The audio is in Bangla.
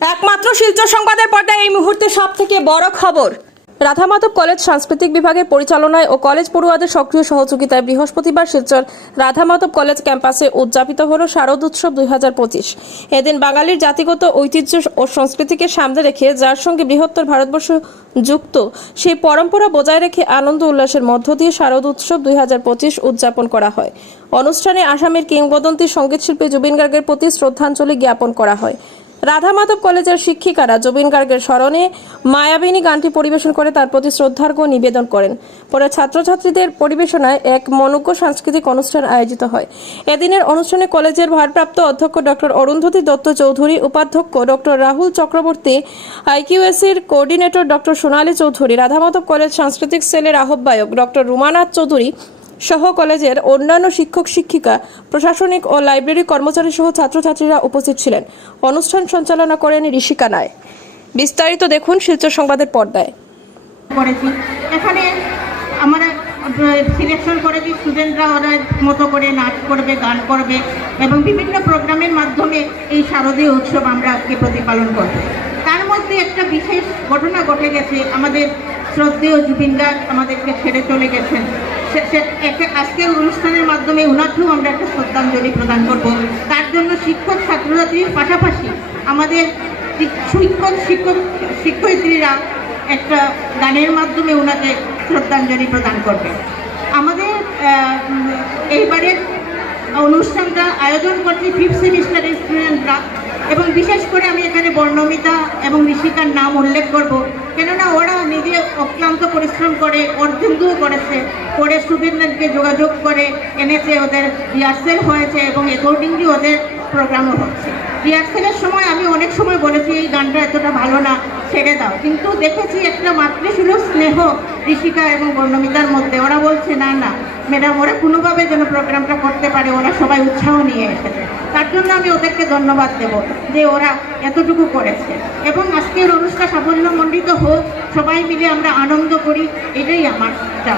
একমাত্র শিলচর সংবাদের পর্দায় এই মুহূর্তে সবথেকে বড় খবর। রাধা মাধব কলেজ সাংস্কৃতিক বিভাগের পরিচালনায় ও কলেজ পড়ুয়াদের সক্রিয় সহযোগিতায় বৃহস্পতিবার শিলচর রাধা মাধব কলেজ ক্যাম্পাসে উদযাপিত হল শারদ উৎসব 2025। এদিন বাঙালির জাতিগত ঐতিহ্য ও সংস্কৃতিকে সামনে রেখে যার সঙ্গে বৃহত্তর ভারতবর্ষ যুক্ত সেই পরম্পরা বজায় রেখে আনন্দ উল্লাসের মধ্য দিয়ে শারদ উৎসব 2025 উদযাপন করা হয়। অনুষ্ঠানে আসামের কিংবদন্তি সঙ্গীতশিল্পী জুবিন গার্গের প্রতি শ্রদ্ধাঞ্জলি জ্ঞাপন করা হয়। রাধা মাধব কলেজের শিক্ষিকারা জুবিন গার্গের স্মরণে মায়াবিনী গানটি পরিবেশন করে তার প্রতি শ্রদ্ধার্ঘ্য নিবেদন করেন। পরে ছাত্রছাত্রীদের পরিবেশনায় এক মনোজ্ঞ সাংস্কৃতিক অনুষ্ঠান আয়োজিত হয়। এদিনের অনুষ্ঠানে কলেজের ভারপ্রাপ্ত অধ্যক্ষ ডক্টর অরুন্ধতী দত্ত চৌধুরী, উপাধ্যক্ষ ডক্টর রাহুল চক্রবর্তী, আইকিউএসির coordinator doctor Sonali Chowdhury, Radha Madhab college সাংস্কৃতিক সেলের আহ্বায়ক ডক্টর রুমানাথ চৌধুরী সহ কলেজের অন্যান্য শিক্ষক শিক্ষিকা, প্রশাসনিক ও লাইব্রেরি কর্মচারী সহ ছাত্রছাত্রীরা উপস্থিত ছিলেন। অনুষ্ঠান সঞ্চালনা করেন ঋষিকা নায়। বিস্তারিত দেখুন শিলচর সংবাদের পর্দায়। এখানে আমরা সিলেকশন করেছি, স্টুডেন্টরা ওদের মতো করে নাচ করবে, গান করবে এবং বিভিন্ন প্রোগ্রামের মাধ্যমে এই শারদীয় উৎসব আমরা আজকে প্রতিপালন করব। তার মধ্যে একটা বিশেষ ঘটনা ঘটে গেছে। আমাদের শ্রদ্ধেয় জুবিন গার্গ আমাদেরকে ছেড়ে চলে গেছেন। আজকের অনুষ্ঠানের মাধ্যমে ওনাকেও আমরা একটা শ্রদ্ধাঞ্জলি প্রদান করব। তার জন্য শিক্ষক ছাত্রছাত্রীর পাশাপাশি আমাদের শিক্ষয়িত্রীরা একটা গানের মাধ্যমে ওনাকে শ্রদ্ধাঞ্জলি প্রদান করবে। আমাদের এইবারের অনুষ্ঠানটা আয়োজন করছে 5th সেমিস্টারের স্টুডেন্টরা, এবং বিশেষ করে আমি এখানে বর্ণমিতা এবং ঋষিকার নাম উল্লেখ করব, কেননা ওরা নিজে অক্লান্ত পরিশ্রম করে অর্জুনও করেছে, করে স্টুডেন্টদেরকে যোগাযোগ করে এনেছে, ওদের রিহার্সেল হয়েছে এবং অ্যাকর্ডিংলি ওদের প্রোগ্রামও হচ্ছে। রিহার্সেলের সময় আমি অনেক সময় বলেছি এই গানটা এতটা ভালো না, ছেড়ে দাও, কিন্তু দেখেছি একটা মাতৃসুলভ স্নেহ ঋষিকা এবং বর্ণমিতার মধ্যে। ওরা বলছে না না ম্যাডাম, ওরা কোনোভাবে যেন প্রোগ্রামটা করতে পারে, ওরা সবাই উৎসাহ নিয়ে এসেছে। তার জন্য আমি ওদেরকে ধন্যবাদ দেব যে ওরা এতটুকু করেছে। এবং আজকের অনুষ্ঠান সাফল্যমণ্ডিত হোক, সবাই মিলে আমরা আনন্দ করি, এটাই আমার চাওয়া।